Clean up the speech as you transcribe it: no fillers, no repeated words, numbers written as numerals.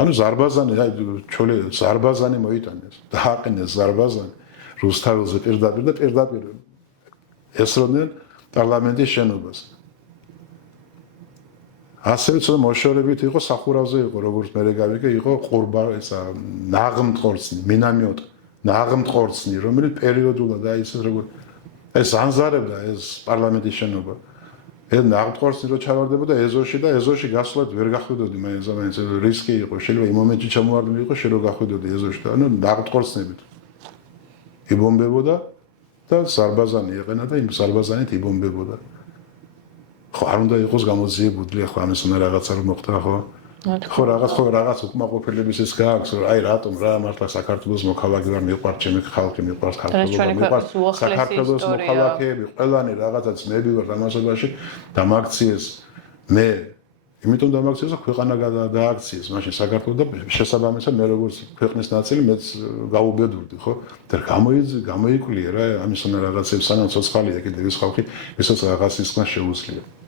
ანუ ზარბაზანი, ჩოლე ზარბაზანი მოიტანეს. დააყენეს ზარბაზანი რუსთაველზე პირდაპირ და პირდაპირ ესროდნენ პარლამენტის შენობას. ასევე ცოტა მოშორებით იყო სახურავზე იყო როგორც მე გავიგე იყო ყურბა ესა ნაღმტყორცნი მინამიოტ ნაღმტყორცნი რომელიც პერიოდულად აი ეს როგორ ეს ანზარებდა ეს პარლამენტის შენობა ეს ნაღმტყორცნი რო ჩავარდებოდა ეზოში და ეზოში გასვლად ვერ გახვიდოდი მაინც რისკი იყო შეიძლება იმ მომენტში ჩამოვარდნილი იყო შენ რო გახვიდოდი ეზოში და ანუ ნაღმტყორცნებით იბომბებოდა და ზარბაზანი ეყენა და იმ ზარბაზანით იბომბებოდა ხო არ უნდა იყოს გამოძიებული ხო ამის უნდა რაღაცა რომ მოხდა ხო რაღაც უკმაყოფილების ის გააქვს აი რატომ რა მართლა საქართველოს მოქალაქე ვარ მიყვარს ჩემი ხალხი მიყვარს საქართველოს საქართველოს მოქალაქეები ყველანი რაღაცა ძმები ვართ ამასობაში დამაქციეს მე იმიტომ დამაქციეს ქვეყანა დააქციეს მაშინ საქართველოს და შესაბამისად მე როგორც ქვეყნის ნაწილი მეც გავუბედურდი ხო და გამოიკვლიე რა ამის უნდა რაღაცებს სანამ ცოცხალია კიდევ ის ხალხი ისაც რაღაც ისხმა შეუძლია